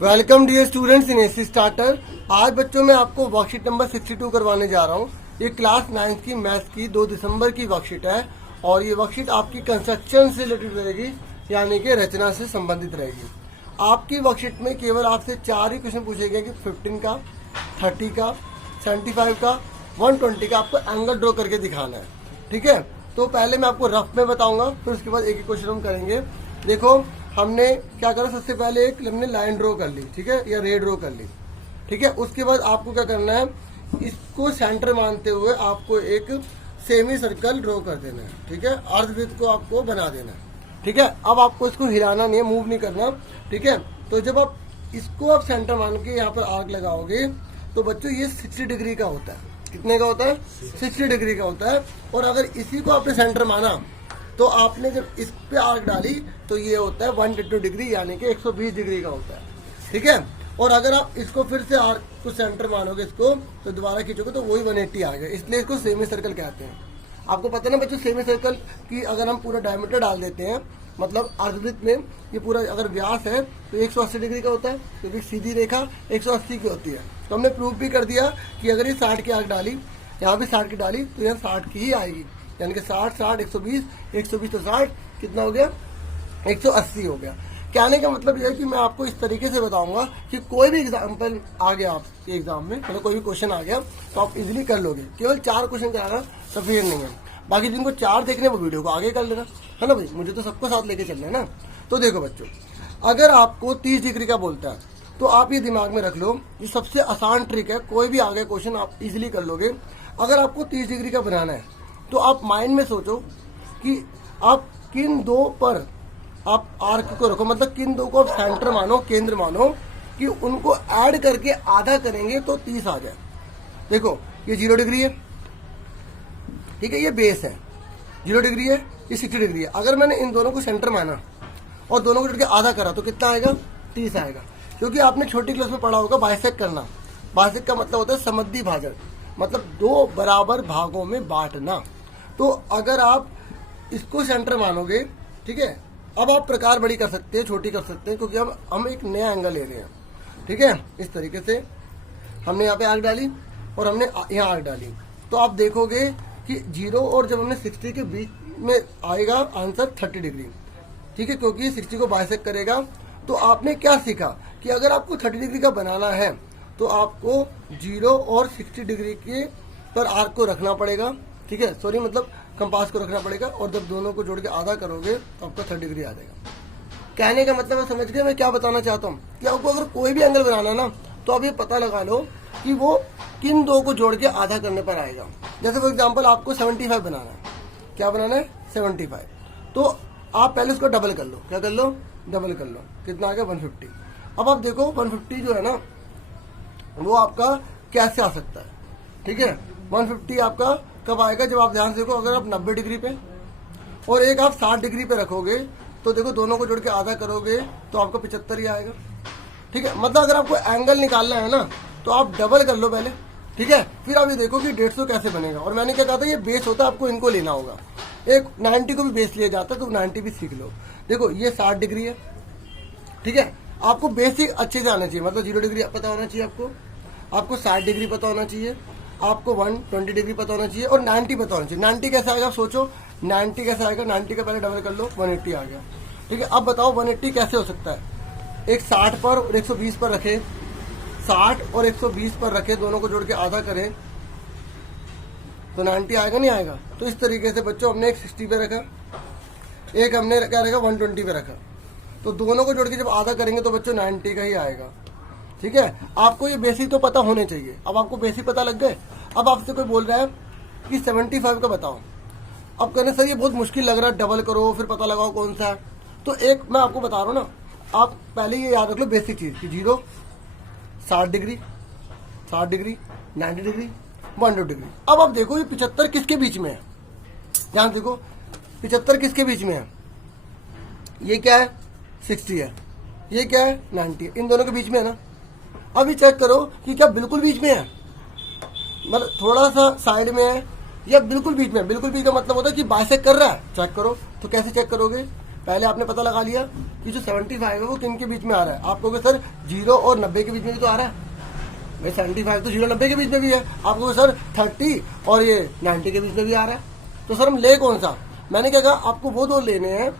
Welcome dear students in AC starter. आज बच्चों मैं आपको वर्कशीट नंबर 62 करवाने जा रहा हूँ। ये क्लास 9 की मैथ्स की 2 दिसंबर की वर्कशीट है और ये वर्कशीट आपकी कंस्ट्रक्शन से रिलेटेड रहेगी, यानी कि रचना से संबंधित रहेगी। आपकी वर्कशीट में केवल आपसे 4 ही क्वेश्चन पूछे गए कि 15 का, 30 का, 75 का, 120 का आपको एंगल ड्रॉ करके दिखाना है। ठीक है, तो पहले मैं आपको रफ में बताऊंगा, फिर उसके बाद एक एक क्वेश्चन हम करेंगे। देखो हमने क्या करा, सबसे पहले एक हमने लाइन ड्रॉ कर ली, ठीक है, या रे ड्रॉ कर ली। ठीक है, उसके बाद आपको क्या करना है, इसको सेंटर मानते हुए आपको एक सेमी सर्कल ड्रॉ कर देना है। ठीक है, अर्धवृत्त को आपको बना देना है। ठीक है, अब आपको इसको हिलाना नहीं है, मूव नहीं करना। ठीक है, तो जब आप इसको आप सेंटर मान के यहाँ पर आर्क लगाओगे तो बच्चों ये 60 डिग्री का होता है। कितने का होता है? 60 डिग्री का होता है। और अगर इसी को आपने सेंटर माना तो आपने जब इस पे आर्क डाली तो ये होता है 180 डिग्री, यानी कि 120 डिग्री का होता है। ठीक है, और अगर आप इसको फिर से आर्क को सेंटर मानोगे इसको, तो दोबारा खींचोगे तो वही 180 आ गया। इसलिए इसको सेमी सर्कल कहते हैं। आपको पता है ना बच्चों, सेमी सर्कल की अगर हम पूरा डायमीटर डाल देते हैं, मतलब अर्धवृत्त में ये पूरा अगर व्यास है तो 180 डिग्री का होता है, क्योंकि सीधी रेखा 180 की होती है। तो हमने प्रूव भी कर दिया कि अगर ये 60 की आर्क डाली, यहाँ भी 60 की डाली, तो यहाँ 60 की ही आएगी। यानी कि 60, 60, 120, 120 तो 60, कितना हो गया? 180 हो गया। कहने का मतलब यह है कि मैं आपको इस तरीके से बताऊंगा कि कोई भी एग्जाम्पल आ गया आपके एग्जाम में, मतलब कोई भी क्वेश्चन आ गया तो आप इजीली कर लोगे। केवल 4 क्वेश्चन कराना सफिशिएंट नहीं है, बाकी जिनको 4 देखने वो वीडियो को आगे कर लेना, है ना भाई। मुझे तो सबको साथ लेके चलना है ना। तो देखो बच्चों, अगर आपको 30 डिग्री का बोलता है तो आप ये दिमाग में रख लो, ये सबसे आसान ट्रिक है, कोई भी आगे क्वेश्चन आप इजीली कर लोगे। अगर आपको 30 डिग्री का बनाना है तो आप माइंड में सोचो कि आप किन 2 पर आप आर्क को रखो, मतलब किन 2 को आप सेंटर मानो, केंद्र मानो, कि उनको ऐड करके आधा करेंगे तो 30 आ जाए। देखो ये 0 डिग्री है, ठीक है, ये बेस है, 0 डिग्री है, ये 60 डिग्री है। अगर मैंने इन दोनों को सेंटर माना और दोनों को जोड़ के आधा करा तो कितना आएगा? 30 आएगा। क्योंकि आपने छोटी क्लास में पढ़ा होगा बाइसेक्ट करना। बाइसेक्ट का मतलब होता है समद्वी भाजन, मतलब 2 बराबर भागों में बांटना। तो अगर आप इसको सेंटर मानोगे, ठीक है, अब आप प्रकार बड़ी कर सकते हैं, छोटी कर सकते हैं, क्योंकि हम एक नया एंगल ले रहे हैं। ठीक है, इस तरीके से हमने यहाँ पे आर्क डाली और हमने यहाँ आर्क डाली, तो आप देखोगे कि 0 और जब हमने 60 के बीच में आएगा आंसर 30 डिग्री। ठीक है, क्योंकि 60 को बाइसेक्ट करेगा। तो आपने क्या सीखा कि अगर आपको 30 डिग्री का बनाना है तो आपको 0 और 60 डिग्री के पर आर्क को रखना पड़ेगा। ठीक है, सॉरी, मतलब कंपास को रखना पड़ेगा, और जब दोनों को जोड़ के आधा करोगे तो आपका 30 डिग्री आ जाएगा। कहने का मतलब समझ गए मैं क्या बताना चाहता हूँ, कि आपको अगर कोई भी एंगल बनाना है ना, तो आप ये पता लगा लो कि वो किन 2 को जोड़ के आधा करने पर आएगा। जैसे फॉर एग्जाम्पल आपको 75 बनाना है। क्या बनाना है? 75। तो आप पहले उसको डबल कर लो। क्या कर लो? डबल कर लो। कितना आ गया? 150। अब आप देखो 150 जो है ना, वो आपका कैसे आ सकता है। ठीक है, 150 आपका कब आएगा? जब आप ध्यान से देखो, अगर आप 90 डिग्री पे और एक आप 60 डिग्री पे रखोगे तो देखो दोनों को जोड़ के आधा करोगे तो आपका 75 ही आएगा। ठीक है, मतलब अगर आपको एंगल निकालना है ना तो आप डबल कर लो पहले। ठीक है, फिर आप ये देखो कि 150 कैसे बनेगा। और मैंने क्या कहा था, ये बेस होता है, आपको इनको लेना होगा। एक 90 को भी बेस लिया जाता है, तो 90 भी सीख लो। देखो ये 60 डिग्री है। ठीक है, आपको बेसिक अच्छे से आना चाहिए, मतलब 0 डिग्री पता होना चाहिए आपको 60 डिग्री पता होना चाहिए, आपको 120 डिग्री पता होना चाहिए, और 90 पता होना चाहिए। 90 कैसे आएगा आप सोचो, 90 कैसे आएगा? 90 का पहले डबल कर लो, 180 आ गया। ठीक है, अब बताओ 180 कैसे हो सकता है? एक 60 पर और 120 पर रखे, 60 और 120 पर रखे, दोनों को जोड़ के आधा करें तो 90 आएगा, नहीं आएगा? तो इस तरीके से बच्चों हमने एक 60 पे रखा, एक हमने क्या रखा? 120 पे रखा। तो दोनों को जोड़ के जब आधा करेंगे तो बच्चों 90 का ही आएगा। ठीक है, आपको ये बेसिक तो पता होने चाहिए। अब आपको बेसिक पता लग गए। अब आपसे कोई बोल रहा है कि 75 का बताओ, अब कहने सर ये बहुत मुश्किल लग रहा है, डबल करो फिर पता लगाओ कौन सा है। तो एक मैं आपको बता रहा हूँ ना, आप पहले ये याद रख लो बेसिक चीज कि 0, 60 डिग्री, 60 डिग्री, 90 डिग्री, 120 डिग्री। अब आप देखो ये 75 किसके बीच में है? ध्यान देखो 75 किसके बीच में है? ये क्या है? 60 है। ये क्या है? 90 है। इन दोनों के बीच में है ना। अभी चेक करो कि क्या बिल्कुल बीच में है, मतलब थोड़ा सा साइड में है, या बिल्कुल बीच में है। बिल्कुल बीच का मतलब होता है कि बाइसेक्ट कर रहा है। चेक करो, तो कैसे चेक करोगे? पहले आपने पता लगा लिया कि जो 75 है वो किन के बीच में आ रहा है। आप कहोगे सर 0 और 90 के बीच में भी तो आ रहा है। भाई 75 तो 0 90 के बीच में भी है। आप कहोगे सर 30 और ये 90 के बीच में भी आ रहा है। तो सर हम ले कौन सा? मैंने क्या कहा, आपको वो दो लेने हैं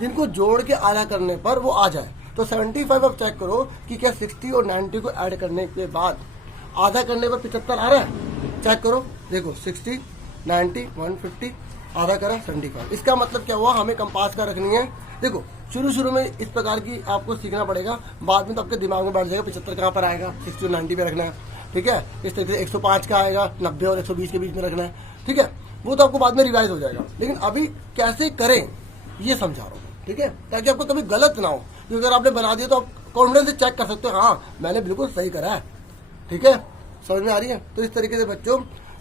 जिनको जोड़ के आधा करने पर वो आ जाए। तो 75 आप चेक करो कि क्या 60 और 90 को ऐड करने के बाद आधा करने पर 75 आ रहा है। चेक करो, देखो 60 90 150 आधा करा 75। इसका मतलब क्या हुआ, हमें कंपास का रखनी है। देखो शुरू में इस प्रकार की आपको सीखना पड़ेगा, बाद में तो आपके दिमाग में बैठ जाएगा 75 कहाँ पर आएगा, 60 और 90 पे रखना है। ठीक है, इस तरीके से 105 का आएगा, 90 और 120 के बीच में रखना है। ठीक है, वो तो आपको बाद में रिवाइज हो जाएगा, लेकिन अभी कैसे करें ये समझा रहा हूँ। ठीक है, ताकि आपको कभी गलत ना हो, क्योंकि अगर आपने बना दिया तो आप कॉन्फिडेंस से चेक कर सकते हो, हाँ मैंने बिल्कुल सही करा है। ठीक है, समझ में आ रही है। तो इस तरीके से बच्चों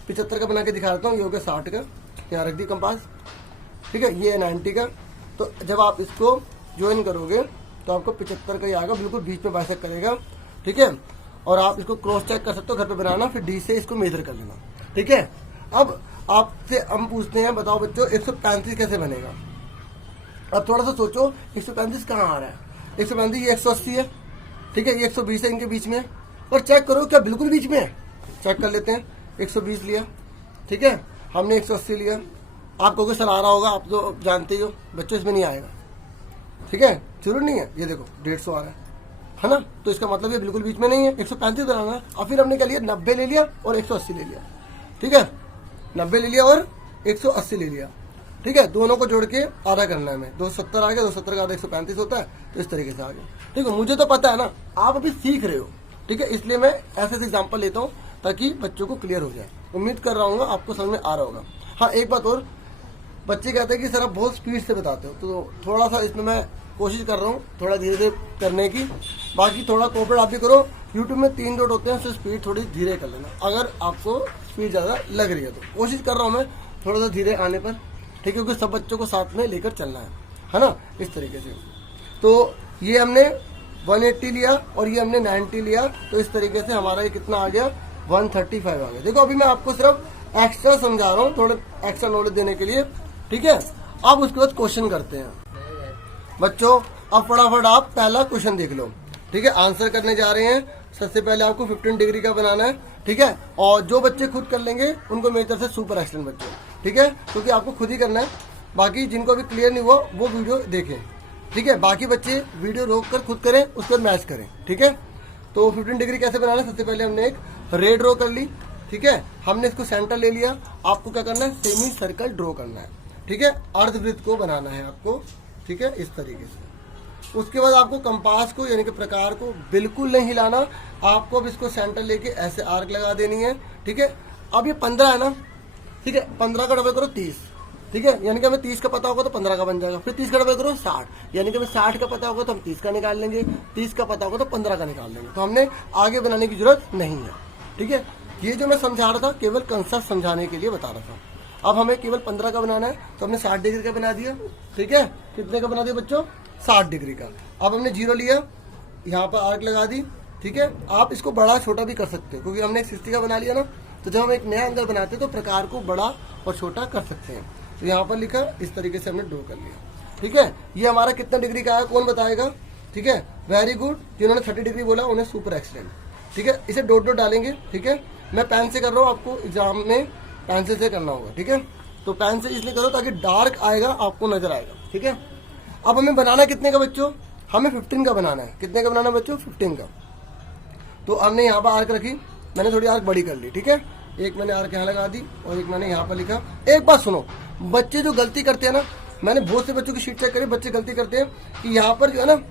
75 का बना के दिखा देता हूँ। ये हो गया 60 का, यहाँ रख दी कंपास। ठीक है, ये है 90 का। तो जब आप इसको ज्वाइन करोगे तो आपको 75 का ही आएगा, बिल्कुल बीच में बाइसेक्ट करेगा। ठीक है, और आप इसको क्रॉस चेक कर सकते हो घर पे बनाना, फिर डी से इसको मेजर कर लेना। ठीक है, अब आपसे हम पूछते हैं, बताओ बच्चों 135 कैसे बनेगा। अब थोड़ा सा सोचो 135 कहाँ आ रहा है। 135 ये 180 है। ठीक है, ये 120 है इनके बीच में, और चेक करो क्या बिल्कुल बीच में है। चेक कर लेते हैं, 120 लिया। ठीक है, हमने 180 लिया। आप कहोगे सर आ रहा होगा, आप तो जानते ही हो बच्चों इसमें नहीं आएगा। ठीक है, जरूर नहीं है। ये देखो 150 आ रहा है ना, तो इसका मतलब ये बिल्कुल बीच में नहीं है, 135 बनाना है। और फिर हमने क्या लिया, 90 ले लिया और 180 ले लिया। ठीक है, 90 ले लिया और 180 ले लिया। ठीक है, दोनों को जोड़ के आधा करना है हमें। 270 आ गया, 270 का आधा 135 होता है, तो इस तरीके से आ गया। ठीक है, मुझे तो पता है ना, आप अभी सीख रहे हो। ठीक है, इसलिए मैं ऐसे एग्जाम्पल लेता हूँ ताकि बच्चों को क्लियर हो जाए। उम्मीद कर रहा हूँ आपको समझ में आ रहा होगा। हाँ, एक बात और, बच्चे कहते हैं कि सर आप बहुत स्पीड से बताते हो, तो थोड़ा सा इसमें मैं कोशिश कर रहा हूँ थोड़ा धीरे धीरे करने की। बाकी थोड़ा कोऑपरेट आप भी करो। यूट्यूब में 3 डॉट होते हैं, उससे स्पीड थोड़ी धीरे कर लेना अगर आपको स्पीड ज़्यादा लग रही है तो। कोशिश कर रहा हूँ मैं थोड़ा सा धीरे आने पर। ठीक है, क्योंकि सब बच्चों को साथ में लेकर चलना है ना, इस तरीके से। तो ये हमने 180 लिया और ये हमने 90 लिया, तो इस तरीके से हमारा ये कितना आ गया, 135 आ गया। देखो अभी मैं आपको सिर्फ एक्स्ट्रा समझा रहा हूँ, थोड़ा एक्स्ट्रा नॉलेज देने के लिए। ठीक है, अब उसके बाद क्वेश्चन करते हैं बच्चों। अब फटाफट आप पहला क्वेश्चन देख लो। ठीक है, आंसर करने जा रहे हैं। सबसे पहले आपको 15 डिग्री का बनाना है। ठीक है, और जो बच्चे खुद कर लेंगे उनको मेरी तरफ से सुपर एक्सलेंट बच्चों। ठीक है, क्योंकि आपको खुद ही करना है। बाकी जिनको अभी क्लियर नहीं हुआ वो वीडियो देखें। ठीक है, बाकी बच्चे वीडियो रोक कर खुद करें, उसके बाद मैच करें। ठीक है, तो 15 डिग्री कैसे बनाना है, सबसे पहले हमने एक रेड ड्रॉ कर ली। ठीक है, हमने इसको सेंटर ले लिया। आपको क्या करना है, सेमी सर्कल ड्रॉ करना है। ठीक है, अर्धवृत्त को बनाना है आपको। ठीक है, इस तरीके से। उसके बाद आपको कंपास को यानी कि प्रकार को बिल्कुल नहीं हिलाना। आपको अब इसको सेंटर लेके ऐसे आर्क लगा देनी है। ठीक है, अब ये 15 है ना। ठीक है, 15 का डबल करो 30। ठीक है, यानी कि हमें 30 का पता होगा तो 15 का बन जाएगा। फिर 30 का डबल करो 60, यानी कि हमें 60 का पता होगा तो हम 30 का निकाल लेंगे। 30 का पता होगा तो 15 का निकाल लेंगे। तो हमने आगे बनाने की जरूरत नहीं है। ठीक है, ये जो मैं समझा रहा था केवल कंसेप्ट समझाने के लिए बता रहा था। अब हमें केवल 15 का बनाना है, तो हमने 60 डिग्री का बना दिया। ठीक है, कितने का बना दिया बच्चों, 60 डिग्री का। अब हमने 0 लिया, यहाँ पर आर्क लगा दी। ठीक है, आप इसको बड़ा छोटा भी कर सकते हो, क्योंकि हमने एक 60 का बना लिया ना, तो जब हम एक नया एंगल बनाते हैं तो प्रकार को बड़ा और छोटा कर सकते हैं। तो यहाँ पर लिखा, इस तरीके से हमने ड्रॉ कर लिया। ठीक है, ये हमारा कितना डिग्री का है कौन बताएगा। ठीक है, वेरी गुड। जिन्होंने 30 डिग्री बोला उन्हें सुपर एक्सीलेंट। ठीक है, इसे डॉट डॉट डालेंगे। ठीक है, मैं पेन से कर रहा हूँ, आपको एग्जाम में पेंसिल से करना होगा। ठीक है, तो पेन से इसलिए करो ताकि डार्क आएगा आपको नजर आएगा। ठीक है, अब हमें बनाना कितने का बच्चों, हमें 15 का बनाना है। कितने का बनाना है बच्चों, 15 का। तो हमने यहाँ पर आर्क रखी, मैंने थोड़ी आर्क बड़ी कर ली। ठीक है, एक मैंने आर्क यहाँ लगा दी और एक मैंने यहाँ पर लिखा। एक बात सुनो, बच्चे जो गलती करते हैं ना, मैंने बहुत से बच्चों की शीट चेक करी, बच्चे गलती करते हैं कि यहाँ पर जो है ना,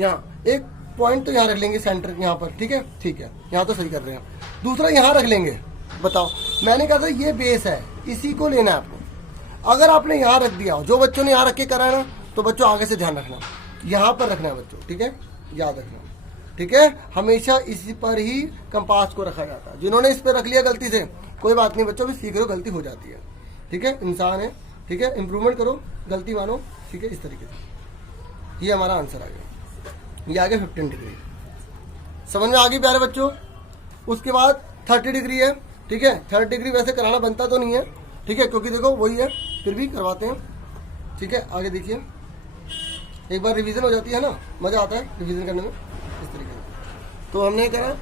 यहाँ एक पॉइंट तो यहाँ रख लेंगे सेंटर यहाँ पर। ठीक है, ठीक है, यहाँ तो सही कर रहे हैं। दूसरा यहाँ रख लेंगे। बताओ, मैंने कहा था ये बेस है, इसी को लेना है आपको। अगर आपने यहाँ रख दिया, जो बच्चों ने यहाँ रख के करा है ना, तो बच्चों आगे से ध्यान रखना, यहाँ पर रखना है बच्चों। ठीक है, याद रखना। ठीक है, हमेशा इसी पर ही कंपास को रखा जाता है। जिन्होंने इस पर रख लिया गलती से, कोई बात नहीं बच्चों, भी सीख रहे हो, गलती हो जाती है। ठीक है, इंसान है। ठीक है, इंप्रूवमेंट करो, गलती मानो। ठीक है, इस तरीके से ये हमारा आंसर आ गया। ये आ गया 15 डिग्री। समझ में आ गई प्यारे बच्चों। उसके बाद 30 डिग्री है। ठीक है, 30 डिग्री वैसे कराना बनता तो नहीं है। ठीक है, क्योंकि देखो वही है, फिर भी करवाते हैं। ठीक है, आगे देखिए, एक बार रिवीजन हो जाती है ना, मजा आता है रिवीजन करने में। इस तरीके से तो हमने करा।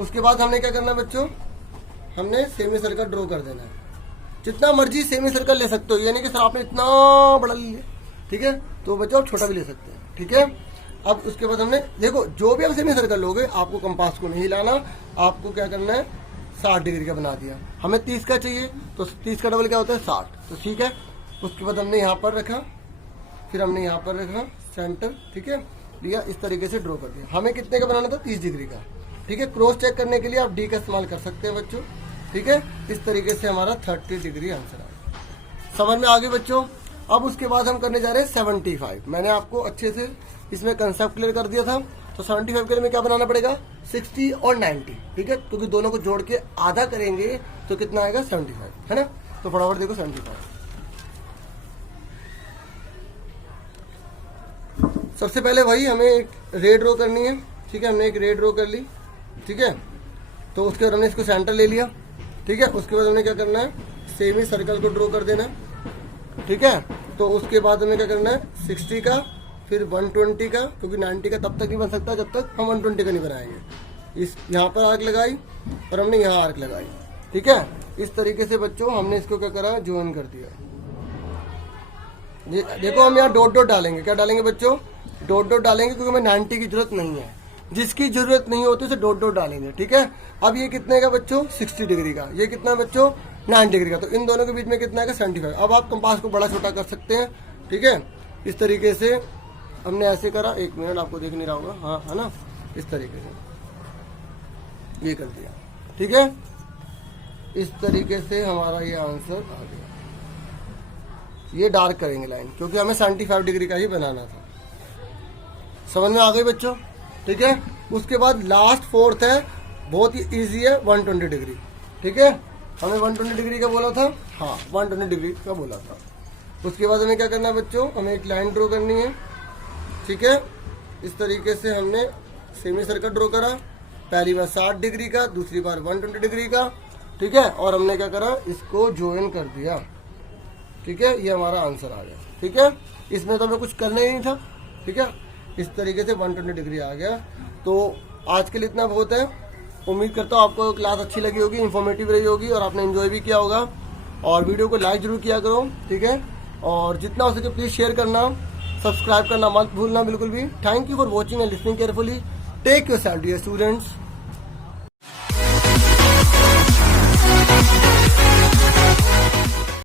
उसके बाद हमने क्या करना है बच्चों, हमने सेमी सर्कल ड्रॉ कर देना है। जितना मर्जी सेमी सर्कल ले सकते हो, यानी कि सर आपने इतना बड़ा ले लिया, ठीक है, तो बच्चों आप छोटा भी ले सकते हैं, ठीक है। अब उसके बाद हमने देखो, जो भी आप सेमी सर्कल लोगे आपको कंपास को नहीं हिलाना, आपको क्या करना है 60 डिग्री का बना दिया। हमें 30 का चाहिए, तो 30 का डबल क्या होता है 60, तो ठीक है। उसके बाद हमने यहाँ पर रखा, फिर हमने यहाँ पर रखा सेंटर, ठीक है, लिया, इस तरीके से ड्रॉ कर दिया। हमें कितने का बनाना था 30 डिग्री का, ठीक है। क्रॉस चेक करने के लिए आप डी का इस्तेमाल कर सकते हैं बच्चों, ठीक है। इस तरीके से हमारा 30 डिग्री आंसर आ गया। समझ में आ गई बच्चों। अब उसके बाद हम करने जा रहे हैं 75। मैंने आपको अच्छे से इसमें कंसेप्ट क्लियर कर दिया था। तो 75 के लिए में क्या बनाना पड़ेगा 60 और 90, ठीक है, क्योंकि दोनों को जोड़ के आधा करेंगे तो कितना आएगा 75, है ना। तो फटाफट देखो 75। सबसे पहले भाई हमें एक रे ड्रॉ करनी है, ठीक है। हमने एक रे ड्रॉ कर ली, ठीक है। तो उसके बाद हमने इसको सेंटर ले लिया, ठीक है। उसके बाद हमें क्या करना है सेमी सर्कल को ड्रॉ कर देना, ठीक है। तो उसके बाद हमें क्या करना है 60 का, फिर 120 का, क्योंकि 90 का तब तक नहीं बन सकता जब तक हम 120 का नहीं बनाएंगे। इस यहाँ पर आर्क लगाई और हमने यहाँ आर्क लगाई, ठीक है। इस तरीके से बच्चों हमने इसको क्या करा ज्वाइन कर दिया। ये देखो हम यहाँ डॉट डॉट डालेंगे, क्या डालेंगे बच्चों डॉट डॉट डालेंगे, क्योंकि हमें 90 की जरूरत नहीं है। जिसकी जरूरत नहीं होती उसे डॉट डॉट डालेंगे, ठीक है। अब ये कितने का बच्चों 60 डिग्री का, ये कितना है बच्चों 90 डिग्री का, तो इन दोनों के बीच में कितना है 75। अब आप कंपास को बड़ा छोटा कर सकते हैं, ठीक है। इस तरीके से हमने ऐसे करा, एक मिनट आपको देख नहीं रहा होगा, हाँ है ना, इस तरीके से ये कर दिया, ठीक है। इस तरीके से हमारा ये आंसर आ गया। ये डार्क करेंगे लाइन, क्योंकि हमें 75 डिग्री का ही बनाना था। समझ में आ गई बच्चों, ठीक है। उसके बाद लास्ट फोर्थ है, बहुत ही इजी है, 120 डिग्री, ठीक है। हमें 120 डिग्री का बोला था, हाँ 120 डिग्री का बोला था। उसके बाद हमें क्या करना है बच्चों, हमें एक लाइन ड्रॉ करनी है, ठीक है। इस तरीके से हमने सेमी सर्कल ड्रॉ करा, पहली बार 60 डिग्री का, दूसरी बार 120 डिग्री का, ठीक है। और हमने क्या करा इसको ज्वाइन कर दिया, ठीक है। ये हमारा आंसर आ गया, ठीक है। इसमें तो हमें कुछ करना ही नहीं था, ठीक है। इस तरीके से 120 डिग्री आ गया। तो आज के लिए इतना बहुत है। उम्मीद करता हूँ आपको क्लास अच्छी लगी होगी, इन्फॉर्मेटिव रही होगी और आपने एंजॉय भी किया होगा। और वीडियो को लाइक जरूर किया करो, ठीक है। और जितना हो सके प्लीज़ शेयर करना, सब्सक्राइब करना मत भूलना बिल्कुल भी। Thank you for watching and listening carefully. Take yourself dear students.